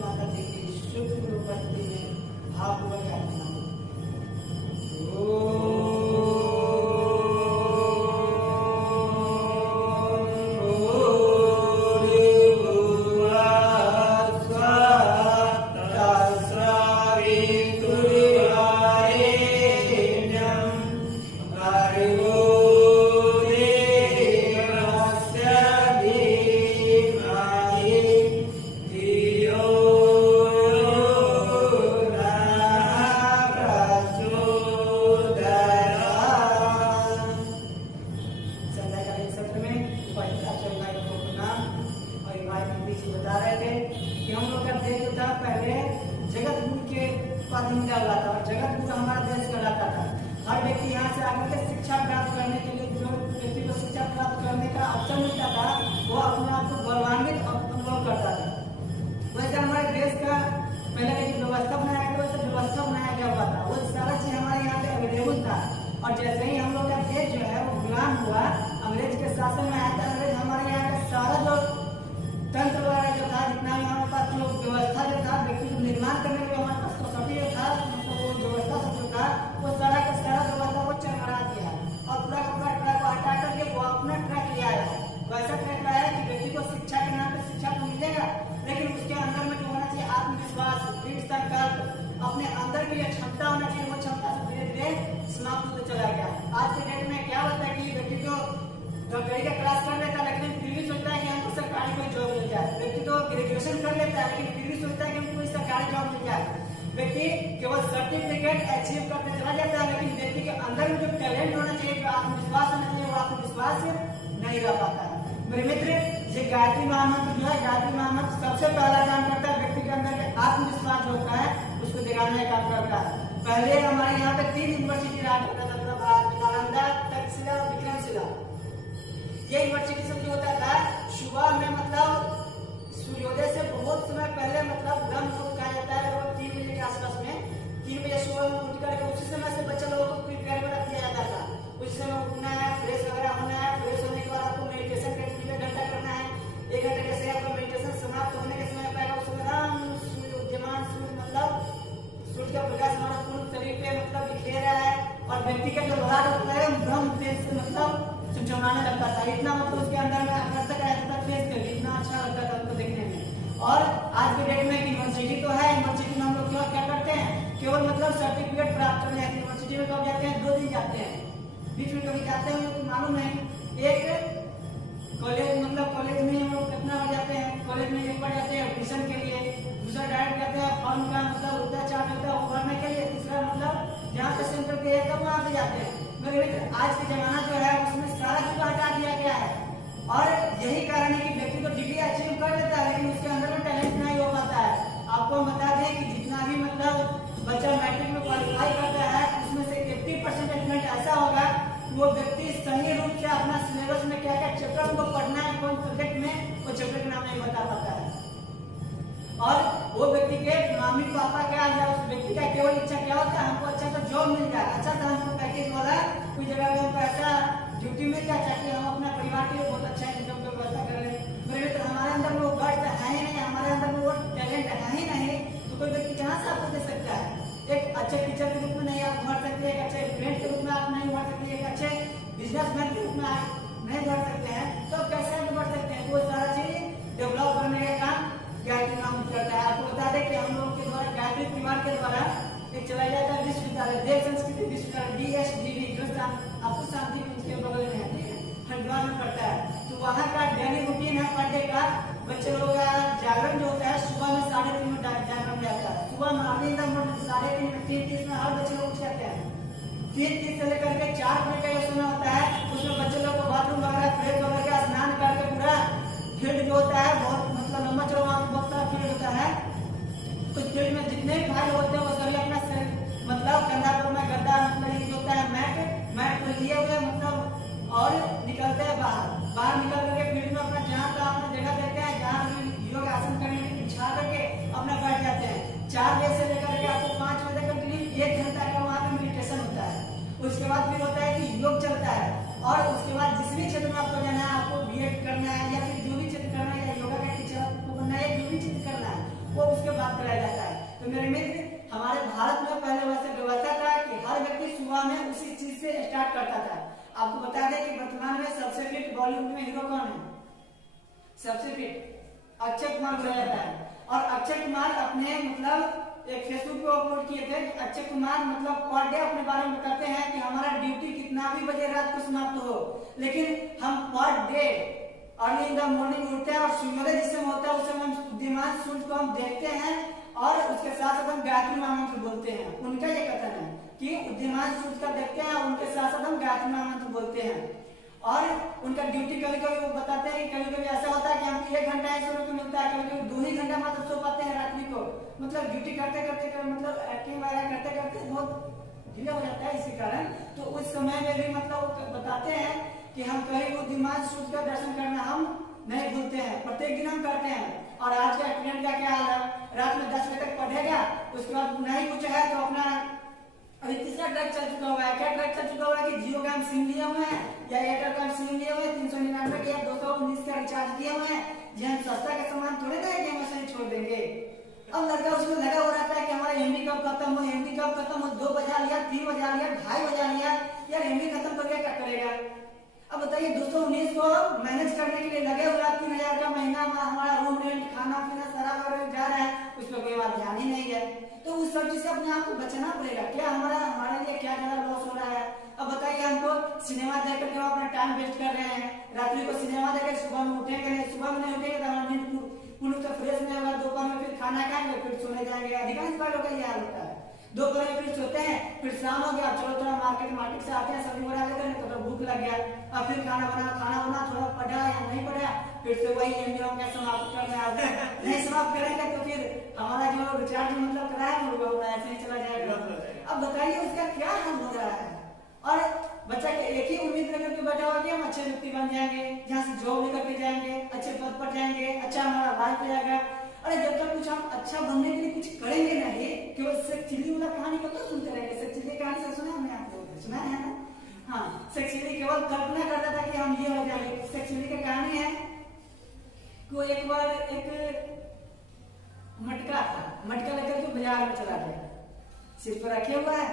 माता जी की शुभ उपस्थिति में भावपूर्वक प्रार्थना। बता रहे थे कि हम लोग का देश जो था पहले जगत गुरु के अधीन रहा था और जगत गुरु हमारा देश कहलाता था। हर व्यक्ति यहाँ से आकर के शिक्षा प्राप्त करने के लिए जो व्यक्ति को शिक्षा प्राप्त करने का अवसर मिलता था वो अपने आप को गौरवान्वित अनुभव करता था। वैसे हमारे देश का पहले एक व्यवस्था बनाया गया, वैसे व्यवस्था बनाया गया हुआ था, वो सारा चीज हमारे यहाँ पे अवेलेबल था। और जैसे ही हम लोग का देश जो है वो गुलाम हुआ, अंग्रेज के शासन में आया था, अंग्रेज हमारे यहाँ का सारा जो तंत्र वगैरह जो था, जितना भी हमारे पास जो व्यवस्था जो था, व्यक्ति को निर्माण करने के लिए हमारे पास सोसाइटी जो था, वो व्यवस्था सब जो था वो सारा का सारा व्यवस्था को चरमरा दिया और पूरा का पूरा ट्रैक को हटा करके वो अपना ट्रैक ले आया। वैसा ट्रैक लाया कि व्यक्ति को शिक्षा के नाम पे शिक्षा तो मिलेगा, लेकिन उसके अंदर में जो होना चाहिए आत्मविश्वास, दृढ़ संकल्प, अपने अंदर की क्षमता होना चाहिए, वो क्षमता से धीरे धीरे समाप्त होते चला गया। आज के डेट में क्या होता है कि व्यक्ति को डॉक्टरी का क्लास कर लेता है, लेकिन फिर भी सोचता है कि हमको सरकारी कोई जॉब मिल जाए। व्यक्ति तो ग्रेजुएशन कर लेता है, लेकिन फिर भी सोचता है कि हमको कोई सरकारी जॉब मिल जाए। व्यक्ति केवल सर्टिफिकेट अचीव करते चला जाता है, लेकिन व्यक्ति के अंदर में जो टैलेंट होना चाहिए, जो आत्मविश्वास होना चाहिए, वो आत्मविश्वास नहीं रह पाता है। मेरे मित्र, ये गायत्री महामंत्र जो है, गायत्री महामंत्र सबसे पहला काम करता है व्यक्ति के अंदर के आत्मविश्वास जो होता है उसको दिखाने का काम करता है। पहले हमारे यहाँ पे 3 यूनिवर्सिटी रहा करता था, नालंदा, तक्षशिला, विक्रमशिला। ये यूनिवर्सिटी सब जो होता था सुबह में, मतलब सूर्योदय से बहुत समय पहले, मतलब ब्रह्म मुहूर्त कहा जाता है, वो 3 बजे के आसपास में, 3 बजे सुबह में उठ करके उसी समय से बच्चे लोगों को प्रिपेयर में रख दिया जाता था। उस समय उठना है, फ्रेश वगैरह होना है, फ्रेश होने के बाद आपको मेडिटेशन करके 1 घंटा करना है। 1 घंटे के से आपका मेडिटेशन समाप्त होने के समय पाएगा, उस समय सूर्य उदयमान, सूर्य मतलब सूर्य का प्रकाश हमारा पूर्ण शरीर पे मतलब बिखेर रहा है और व्यक्ति का जो भार होता है ब्रह्म तेज से मतलब चमचमाने लगता था। इतना मतलब उसके अंदर में आकर्षक रहता था, फेस कर इतना अच्छा लगता था उसको देखने में। और आज के डेट में यूनिवर्सिटी तो है, यूनिवर्सिटी में हम लोग क्या करते हैं, केवल मतलब सर्टिफिकेट प्राप्त करने हैं। यूनिवर्सिटी में कब जाते हैं, 2 दिन जाते हैं, बीच में कभी जाते हैं तो मालूम नहीं। एक कॉलेज, मतलब कॉलेज में हम लोग कितना बार जाते हैं, कॉलेज में एक बार जाते हैं एडमिशन के लिए, दूसरा डायरेक्ट जाते हैं फॉर्म का मतलब होता है, चार्ज होता है वो भरने के लिए, तीसरा मतलब जहाँ पे सेंटर पे है तब वहाँ पे जाते हैं। मेरे मित्र, आज के जमाना जो है उसमें सारा चीज हटा दिया गया है और यही कारण है कि व्यक्ति को डिग्री अचीव कर लेता है, लेकिन उसके अंदर में टैलेंट नहीं हो पाता है। आपको बता दें कि जितना भी मतलब बच्चा मैट्रिक में क्वालिफाई करता है, उसमें से 80% एलिमेंट ऐसा होगा वो व्यक्ति सही रूप से अपना सिलेबस में क्या क्या चैप्टर उनको पढ़ना है, कौन सब्जेक्ट में, वो चैप्टर का नाम नहीं बता पाता है। और वो व्यक्ति के मम्मी पापा क्या या उस व्यक्ति का केवल इच्छा क्या होता है, हमको अच्छा सा जॉब मिल जाए, अच्छा सा हमको पैकेज वाला कोई जगह में हमको ऐसा ड्यूटी मिल जाए ताकि हम अपना परिवार के लिए बहुत अच्छा इनकम की व्यवस्था कर रहे हैं। मेरे मित्र, हमारे अंदर वो गर्व है ही नहीं, हमारे अंदर वो टैलेंट है ही नहीं, तो कोई व्यक्ति कहाँ से आपको दे सकता है। एक अच्छे टीचर के रूप में नहीं आप बढ़ सकते, एक अच्छे फ्रेंड के रूप में आप नहीं बढ़ सकते, एक अच्छे बिजनेसमैन के रूप में आप नहीं बढ़ सकते हैं, तो कैसे आप बढ़ सकते हैं। वो सारा चीज डेवलप करने का काम गायत्री महामंत्र करता है। आपको बता दें कि हम लोग के द्वारा गायत्री परिवार के द्वारा एक चलाया जाता है विश्वविद्यालय, देव संस्कृति विश्वविद्यालय, DSDV, जो आपको शांति के बगल में है, हरिद्वार में पड़ता है। तो वहाँ का डेली रूटीन है पर डे का, बच्चे लोगों का जागरण जो होता है सुबह में 3:30 में जागरण जाता है। सुबह मॉर्निंग का 3:30 में 3:30 में हर बच्चे लोग उठ जाते हैं। 3:30 से लेकर के 4 बजे का समय होता है, उसमें बच्चे लोग को बाथरूम वगैरह फ्रेश वगैरह स्नान करके पूरा फील्ड जो होता है बहुत मतलब लंबा चौड़ा बहुत सारा फील्ड होता है। तो फील्ड में जितने भी भाई होते हैं वो सभी अपना मतलब कंधा पर में गद्दा मतलब ये होता है मैट को लिए हुए मतलब और निकलते हैं बाहर निकल करके फील्ड में अपना जहाँ का अपना जगह देते हैं, जहाँ योग आसन करने के बिछा करके अपना बैठ जाते हैं। 4 बजे से लेकर के आपको 5 बजे कंटिन्यू 1 घंटा का वहाँ पे मेडिटेशन होता है। उसके बाद फिर होता है कि योग चलता है और उसके बाद जिस भी क्षेत्र में आपको जाना है, आपको BEd करना है या फिर जो भी क्षेत्र करना है या योगा का सुबह में उसी चीज से स्टार्ट करता था। आपको बता दें कि वर्तमान में सबसे फिट बॉलीवुड में हीरो कौन है? सबसे फिट अक्षय कुमार बोला जाता है। और अक्षय कुमार अपने मतलब एक फेसबुक पे अपलोड किए थे कि अक्षय कुमार मतलब पर डे अपने बारे में बताते हैं कि हमारा ड्यूटी कितना भी बजे रात को समाप्त हो, लेकिन हम per day early in the morning उठते हैं और सूर्योदय जिस समय होता है उस समय हम उदीयमान सूर्य को हम देखते हैं और उसके साथ साथ हम गायत्री महामंत्र बोलते हैं। उनका ये कथन है कि उदीयमान सूर्य का देखते हैं और उनके साथ साथ हम गायत्री महामंत्र बोलते हैं। और उनका ड्यूटी कभी कभी वो बताते हैं कि कभी कभी ऐसा होता है कि हमको 1 घंटा ही सोने को मिलता है, कभी कभी 2 ही घंटा मात्र सो पाते हैं रात्रि को। मतलब ड्यूटी करते करते मतलब एक्टिंग वगैरह करते करते बहुत ढीला हो जाता है, इसी कारण तो उस समय में भी मतलब बताते हैं कि हम कहीं उदीयमान सूर्य का दर्शन करना हम नहीं भूलते हैं, प्रत्येक दिन हम करते हैं। और आज का स्टूडेंट का क्या हाल है, रात में 10 बजे तक पढ़ेगा, उसके बाद नहीं कुछ है तो अपना अभी तीसरा ट्रैक चल चुका हुआ है। क्या ट्रैक चल चुका हुआ है कि जियो का हम सिम लिए हुए हैं या एयरटेल का हम सिम लिए हुए हैं, 399 के या 219 का रिचार्ज किए हुए हैं, जी हम सस्ता का सामान थोड़े ना कि हम ऐसे ही छोड़ देंगे। अब लड़का उसमें लगा हो रहता है कि हमारा एमबी कब खत्म हो, एमबी कब खत्म हो, 2 बजा लिया, 3 बजा लिया, 2:30 बजा लिया, यार एमबी खत्म करके क्या करेगा। अब बताइए 219 को मैनेज करने के लिए लगे हुआ 3000 का महीना हमारा रूम रेंट खाना पीना सारा जा रहा है, उस पर कोई बात ध्यान ही नहीं है। तो उस सब चीज से अपने आप को बचना पड़ेगा। क्या हमारे लिए क्या ज्यादा लॉस हो रहा है। अब बताइए हमको सिनेमा देख करके हम अपना टाइम वेस्ट कर रहे हैं, रात्रि को सिनेमा देखे सुबह में उठेंगे नहीं, सुबह में नहीं उठेंगे तो हमारा नींद पूर्ण तो फ्रेश नहीं होगा, दोपहर में फिर खाना खाएंगे फिर सोने जाएंगे। अधिकांश बालों का यह हाल होता है, दोपहर में फिर सोते हैं, फिर शाम हो गया चलो थोड़ा मार्केट से आते हैं सब्जी बना लेते हैं तो भूख लग गया, अब फिर खाना बना थोड़ा पढ़ा या नहीं पढ़ा, फिर से वही एमबीओ का समाप्त करने आते हैं। नहीं समाप्त करेंगे तो फिर हमारा जो रिचार्ज मतलब कराया होगा ऐसे ही चला जाएगा। अब बताइए उसका क्या हाल हो रहा है। और बच्चा के एक ही उम्मीद लेकर के बैठा हुआ कि हम अच्छे व्यक्ति बन जाएंगे, जहाँ से जॉब लेकर के जाएंगे, अच्छे पद पर जाएंगे, अच्छा हमारा लाइफ हो जाएगा। अरे जब तक कुछ हम अच्छा बनने के लिए कुछ करेंगे नहीं, केवल सेक्स चिल्ली वाला कहानी को तो सुनते रहेंगे। सेक्स चिल्ली कहानी से सुना हमने आप लोगों ने, सुना है ना? हाँ, सेक्स चिल्ली केवल कल्पना करता था कि हम ये हो जाएंगे। सेक्स चिल्ली की कहानी है कि एक बार एक मटका था, मटका लेकर के बाजार में चला गया, सिर पर रखे हुआ है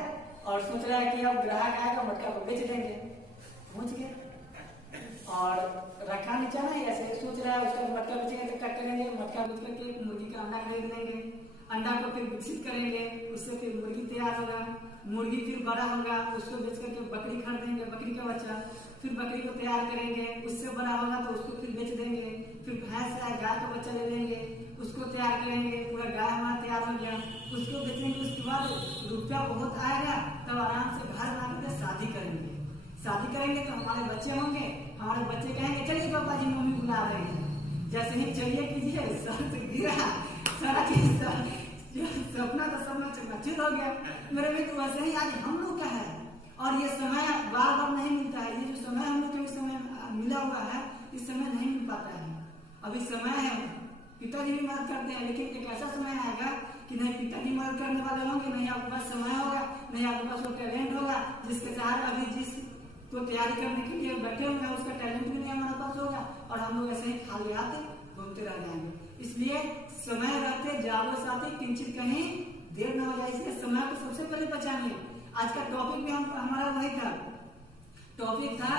और सोच रहा है कि अब ग्राहक आएगा मटका को बेच देंगे। पहुंच गया और रखा नीचा नहीं, ऐसे सोच रहा है उसका मटका बेचेंगे तो क्या करेंगे, मटका बेच करके एक मुर्गी का अंडा खरीद लेंगे, अंडा को फिर विकसित करेंगे, उससे फिर मुर्गी तैयार होगा, मुर्गी फिर बड़ा होगा, उसको बेच करके बकरी खरीदेंगे, बकरी का बच्चा, फिर बकरी को तैयार करेंगे, उससे बड़ा होगा तो उसको फिर बेच देंगे, फिर भैंस या गाय का बच्चा ले लेंगे, उसको तैयार करेंगे, पूरा गाय हमारा तैयार हो गया, उसको बेचेंगे, उसके बाद रुपया बहुत आएगा, तब आराम से घर बना करके शादी करेंगे। शादी करेंगे तो हमारे बच्चे होंगे, हमारे बच्चे कहेंगे चलिए पापा जी मम्मी बुला रहे हैं, जैसे ही चलिए कीजिए सर से गिरा सारा चीज सपना तो सपना चकनाचूर हो गया। मेरे मित्र वैसे ही आज हम लोग का है और ये समय बार बार नहीं मिलता है। ये जो समय हम लोग को इस समय मिला हुआ है, इस समय नहीं मिल पाता है। अभी समय है, पिताजी भी मदद करते हैं, लेकिन एक ऐसा समय आएगा कि नहीं पिताजी मदद करने वाले होंगे, नहीं आपके पास समय होगा, नहीं आपके पास वो टैलेंट होगा जिसके साथ अभी जिस तो तैयारी करने के लिए बैठे हुए हैं उसका टैलेंट भी नहीं हमारे पास होगा और हम लोग ऐसे ही खाली हाथ घूमते रह जाएंगे। इसलिए समय रहते जागो साथी किंचित कहीं देर न हो जाए, इसलिए समय को सबसे पहले पहचानिए। आज का टॉपिक भी हमारा वही था, टॉपिक था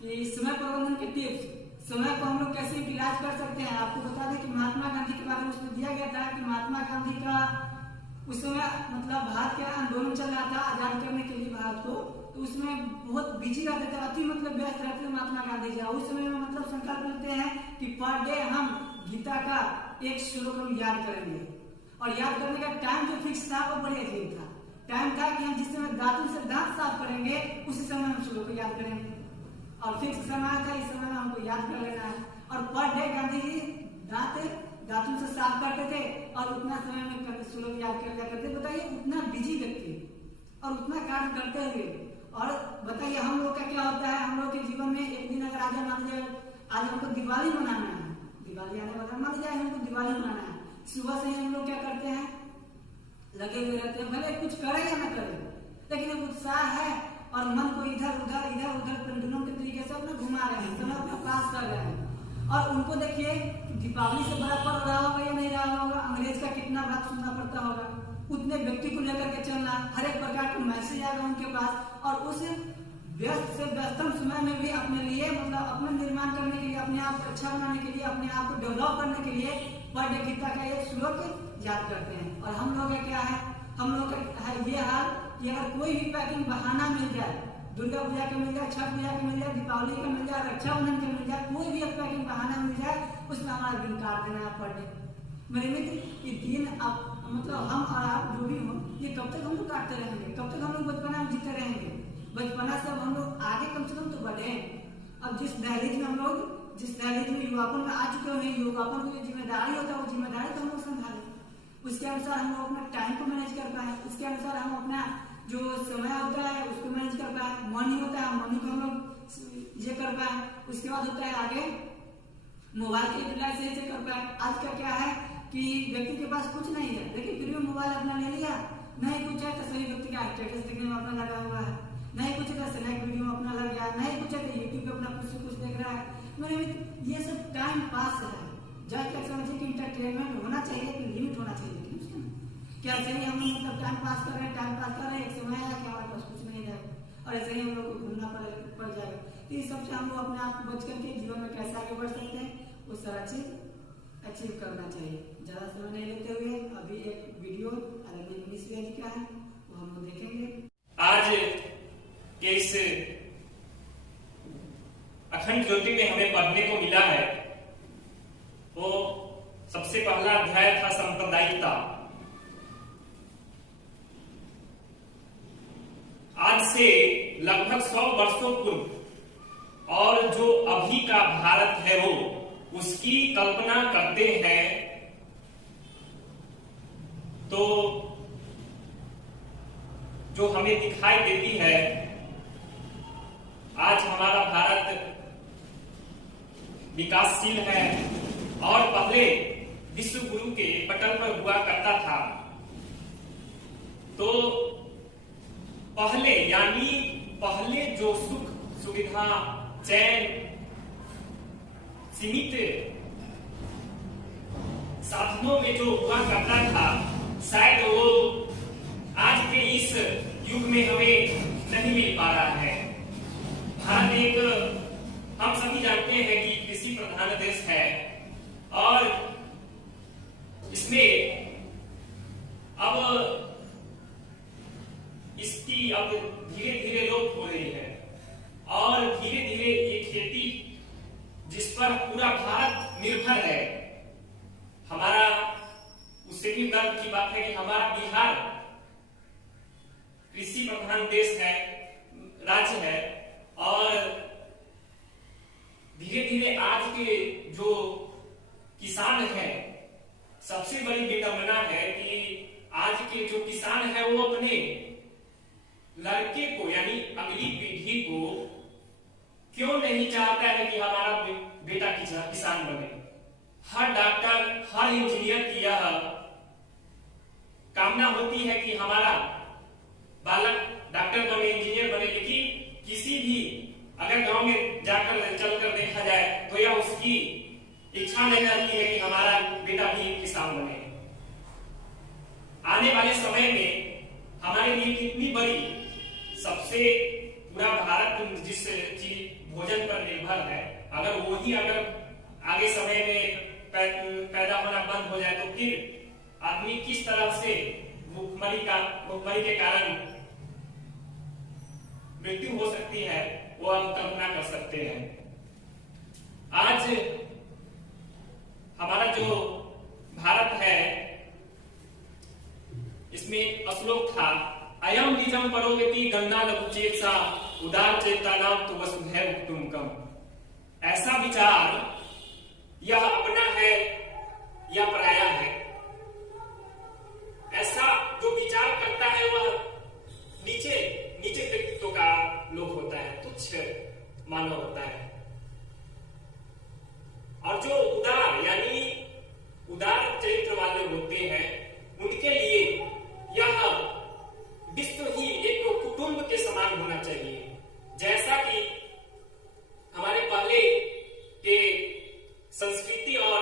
कि समय प्रबंधन के टिप्स, समय को हम लोग कैसे यूटिलाइज कर सकते हैं। आपको बता दें कि महात्मा गांधी के बारे में उसमें दिया गया था कि महात्मा गांधी का उस समय मतलब भारत का आंदोलन चल रहा था आजाद करने के लिए भारत को, तो उसमें बहुत बिजी रहते थे, अति मतलब व्यस्त रहते थे महात्मा गांधी जी। उस समय में मतलब संकल्प लेते हैं कि पर डे हम गीता का एक श्लोक हम याद करेंगे और याद करने का टाइम जो फिक्स था वो बड़े अजीब था। टाइम था कि हम जिस समय दांतों से दांत साफ करेंगे उसी समय हम श्लोक को याद करेंगे और फिक्स समय था, इस समय में हमको याद कर लेना है। और पर डे गांधी जी दांतों से साफ करते थे और उतना समय में श्लोक याद कर लिया करते। बताइए उतना बिजी व्यक्ति और उतना कार्य करते हुए। और बताइए हम लोग का क्या होता है, हम लोग के जीवन में एक दिन अगर आज मान लीजिए आज हमको दिवाली मनाना है, दिवाली आने वाला मान लीजिए हमको दिवाली मनाना है, सुबह से ही हम लोग क्या करते हैं लगे हुए रहते हैं, भले कुछ करें या न करें, लेकिन एक उत्साह है और मन को इधर उधर पेंडुलम के तरीके से अपना घुमा रहे हैं, समय अपना पास कर रहे हैं। और उनको देखिए दीपावली से बड़ा पर्व रहा होगा या नहीं रहा होगा, अंग्रेज का कितना बात सुनना पड़ता होगा, उतने व्यक्ति को लेकर के चलना, हर एक प्रकार के मैसेज आएगा उनके पास, और उस व्यस्त से व्यस्तम समय में भी अपने लिए मतलब अपना निर्माण करने के लिए, अपने आप को अच्छा बनाने के लिए, अपने आप को डेवलप करने के लिए पर डे गीता का एक श्लोक याद करते हैं। और हम लोग का क्या है, हम लोग का है ये हाल कि अगर कोई भी पैकिंग बहाना मिल जाए, दुर्गा पूजा का मिल जाए, छठ पूजा का मिल जाए, दीपावली का मिल जाए, रक्षाबंधन का मिल जाए, कोई भी एक पैकिंग बहाना मिल जाए, उसमें हमारा दिन काट देना पर डे। मेरे मित्र, ये दिन अब मतलब हम और आप जो भी हो, ये कब तक हम लोग काटते रहेंगे, कब तक हम लोग बचपना में जीते रहेंगे। बचपना से अब हम लोग आगे कम से कम तो बढ़े। अब जिस दहलीज में हम लोग, जिस दहलीज में युवापन में आ चुके हैं, युवापन की जो जिम्मेदारी होता है वो जिम्मेदारी तो हम लोग संभालें, उसके अनुसार हम लोग अपना टाइम को मैनेज कर पाए, उसके अनुसार हम अपना जो समय होता है उसको मैनेज कर पाए, मनी होता है मनी को हम लोग ये कर पाए। उसके बाद होता है आगे मोबाइल के यूटिलाइज से कर पाए। आज का क्या है कि व्यक्ति के पास कुछ नहीं है, लेकिन फिर भी मोबाइल अपना ले लिया, नहीं कुछ है तो सभी व्यक्ति का स्टेटस देखने में अपना लगा हुआ है, नहीं कुछ है तो स्नैक वीडियो में अपना लग गया, नहीं कुछ है तो यूट्यूब पे अपना कुछ से कुछ देख रहा है। मेरे मित्र, ये सब टाइम पास है। जब तक समझिए कि इंटरटेनमेंट होना चाहिए, कि लिमिट होना चाहिए, लेकिन उसका क्या ऐसे ही हम लोग मतलब टाइम पास कर रहे हैं, टाइम पास कर रहे हैं, एक समय आया कि हमारे पास कुछ नहीं रहेगा और ऐसे ही हम लोग को घूमना पड़ जाएगा। तो इस सबसे हम लोग अपने आप को बच करके जीवन में कैसे आगे बढ़ सकते हैं, वो सारा चीज अचीव करना चाहिए। ज्यादा समय नहीं लेते हुए अभी एक वीडियो अरविंद मिश्रा जी का है, वो हम लोग देखेंगे। आज के इस अखंड ज्योति में हमें पढ़ने को मिला है, वो सबसे पहला अध्याय था सांप्रदायिकता। आज से लगभग 100 वर्षों पूर्व और जो अभी का भारत है वो उसकी कल्पना करते हैं तो जो हमें दिखाई देती है, आज हमारा भारत विकासशील है और पहले विश्व गुरु के पटल पर हुआ करता था। तो पहले जो सुख सुविधा चैन सीमित साधनों में जो हुआ करता था, शायद वो आज के इस युग में हमें नहीं मिल पा रहा है। भारत एक, हम सभी जानते हैं कि कृषि प्रधान देश है और इसमें अब इसकी अब धीरे धीरे लोप हो रही है और धीरे धीरे ये खेती जिस पर पूरा भारत निर्भर है, हमारा उससे भी गर्व की बात है कि हमारा बिहार कृषि प्रधान देश है, राज्य है और धीरे धीरे आज के जो किसान है, सबसे बड़ी विडंबना है कि आज के जो किसान है वो अपने लड़के को यानी अगली पीढ़ी को क्यों नहीं चाहता है कि हमारा बेटा किसान बने। हर डॉक्टर, हर इंजीनियर की यह कामना होती है कि हमारा बालक डॉक्टर बने, इंजीनियर बने, लेकिन किसी भी अगर गांव में जाकर चलकर देखा जाए तो यह उसकी इच्छा नहीं रहती है कि हमारा बेटा भी किसान बने। आने वाले समय में हमारे लिए कितनी बड़ी, सबसे पूरा भारत जिस चीज भोजन पर निर्भर है, अगर आगे समय में पैदा होना बंद हो जाए तो फिर आदमी किस तरह से भूखमरी के कारण मृत्यु हो सकती है, वो हम कल्पना कर सकते हैं। आज हमारा जो भारत है, इसमें श्लोक था, अयम बीजम परोवेति गंगा लघुचेतसा उदार चेता नाम तो वसुधैव कुटुंबकम। ऐसा विचार यह अपना है या पराया है। ऐसा जो विचार करता है वह नीचे व्यक्तित्व का लोग होता है, तुच्छ मानव होता है। और जो उदार चरित्र वाले होते हैं, उनके लिए यह विश्व ही एक कुटुंब के समान होना चाहिए। जैसा कि हमारे पहले के संस्कृति और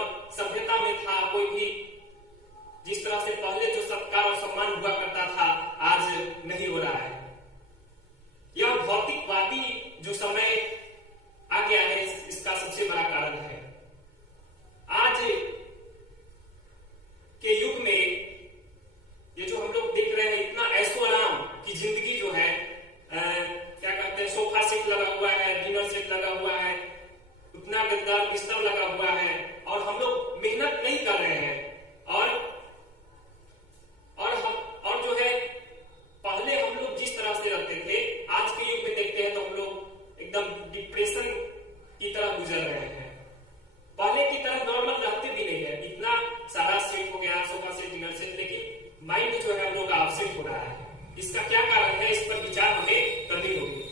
इसका क्या कारण है, इस पर विचार हमें करनी होगी।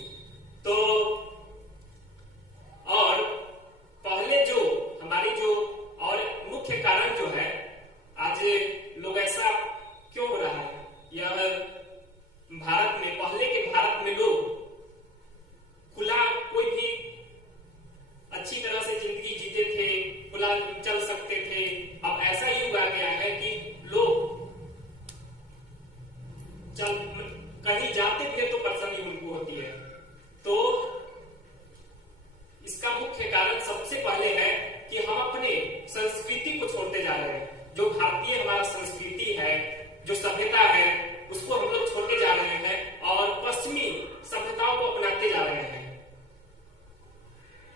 तो और पहले जो हमारी जो और मुख्य कारण जो है, आज लोग ऐसा क्यों हो रहा है, यह भारत में, पहले के भारत में लोग खुला कोई भी अच्छी तरह से जिंदगी जीते थे, खुला चल सकते थे। अब ऐसा युग आ गया है कि लोग चल कहीं जाते थे तो परेशानी उनको होती है। तो इसका मुख्य कारण सबसे पहले है कि हम अपने संस्कृति को छोड़ते जा रहे हैं। जो भारतीय हमारा संस्कृति है, जो सभ्यता है, उसको हम लोग छोड़ते जा रहे हैं और पश्चिमी सभ्यताओं को अपनाते जा रहे हैं।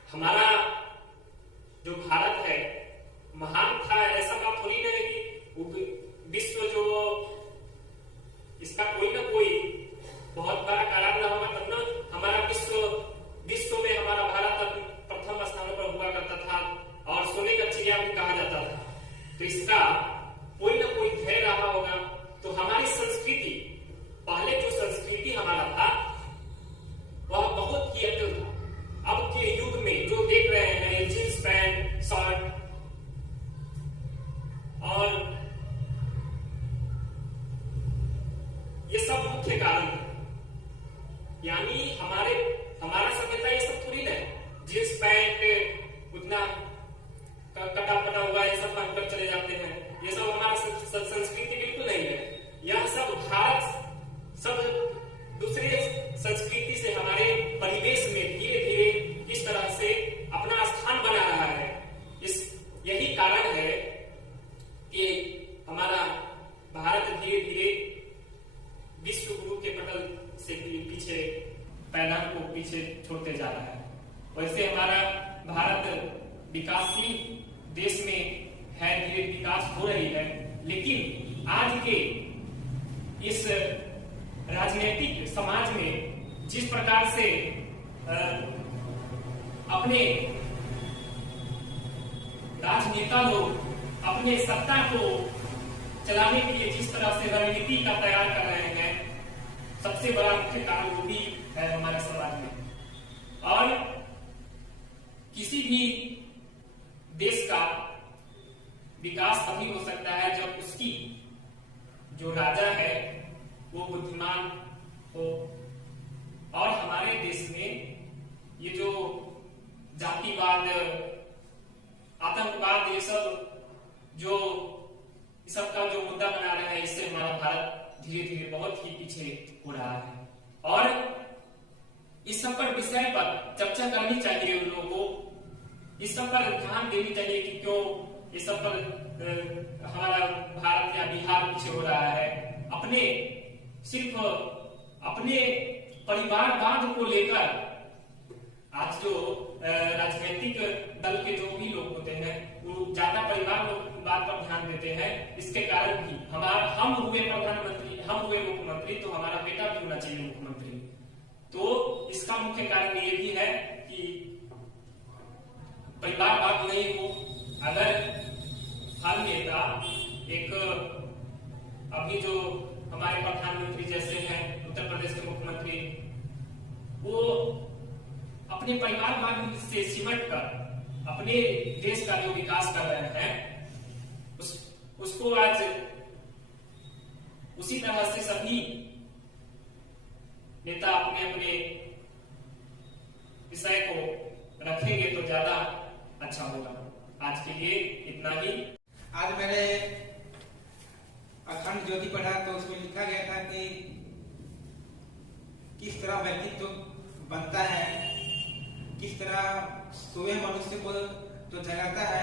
हमारा जो भारत है महान था, ऐसा बात थोड़ी नहीं है कि विश्व जो इसका कोई ना कोई बहुत बड़ा कारण ना होगा तब ना हमारा विश्व में हमारा भारत प्रथम स्थान पर हुआ करता था और सोने का चिड़िया भी कहा जाता था। तो इसका कोई ना कोई ध्येय रहा होगा। तो हमारी संस्कृति, पहले जो संस्कृति हमारा था वह बहुत ही अटल था। अब के युग में जो देख रहे हैं जींस पैंट शर्ट और ये सब मुख्य कारण है। यानी हमारा सभ्यता ये सब थोड़ी ना है, जींस पैंट उतना कटा फटा हुआ ये सब पहनकर चले जाते हैं, ये सब हमारा संस्कृति बिल्कुल नहीं है। यह सब भारत सब दूसरे संस्कृति से हमारे परिवेश में धीरे धीरे इस तरह से अपना स्थान बना रहा है। यही कारण है कि हमारा भारत धीरे धीरे विश्व गुरु के पटल से पीछे पैदान को पीछे छोड़ते जा रहा है। वैसे हमारा भारत विकासशील देश में है, धीरे विकास हो रही है, लेकिन आज के इस राजनीतिक समाज में जिस प्रकार से अपने राजनेता लोग अपने सत्ता को चलाने के लिए जिस तरह से रणनीति का तैयार कर रहे हैं, सबसे बड़ा मुख्य कारण वो भी है हमारे समाज में। और किसी भी देश का विकास तभी हो सकता है जब उसकी जो राजा है वो बुद्धिमान हो। और हमारे देश में ये जो जातिवाद, आतंकवाद, ये सब जो सबका जो मुद्दा बना रहे हैं, इससे हमारा भारत धीरे धीरे बहुत ही पीछे हो रहा है। और इस सब पर विषय पर चर्चा करनी चाहिए उन लोगों को, इस सब पर ध्यान देनी चाहिए कि क्यों इस सब पर हमारा भारत या बिहार पीछे हो रहा है। सिर्फ अपने परिवारवाद को लेकर आज जो राजनीतिक दल के जो भी लोग होते हैं वो ज्यादा परिवारवाद पर ध्यान देते हैं। इसके कारण भी हम हुए प्रधानमंत्री, हम हुए मुख्यमंत्री, तो हमारा बेटा भी होना चाहिए मुख्यमंत्री। तो इसका मुख्य कारण ये भी है कि परिवारवाद नहीं हो। अगर हर नेता एक अभी जो हमारे प्रधानमंत्री जैसे हैं, उत्तर प्रदेश के मुख्यमंत्री, वो अपने परिवारवाद से सिमट कर अपने देश का जो विकास कर रहे हैं उसको आज उसी तरह से सभी नेता अपने अपने विषय को रखेंगे तो ज्यादा अच्छा होगा। आज के लिए इतना ही। आज मैंने अखंड ज्योति पढ़ा तो उसमें लिखा गया था कि किस तरह व्यक्तित्व बनता है, किस तरह सोए मनुष्य को तो जगाता है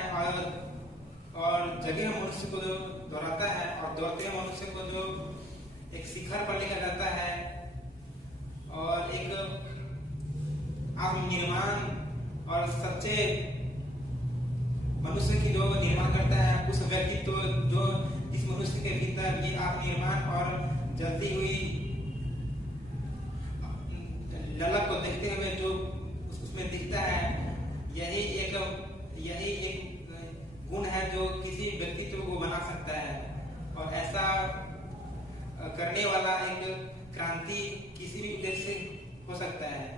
और जगे मनुष्य को दोहराता है और दौड़ते मनुष्य को जो एक शिखर पर लेकर जाता है और एक आत्मनिर्माण और सच्चे मनुष्य की जो निर्माण करता है, उस व्यक्तित्व जो इस मनुष्य के भीतर ये आत्मनिर्माण और जलती हुई ललक को देखते हुए जो उसमें दिखता है, यही एक गुण है जो किसी व्यक्तित्व को बना सकता है। और ऐसा करने वाला एक क्रांति किसी भी उद्देश्य से हो सकता है।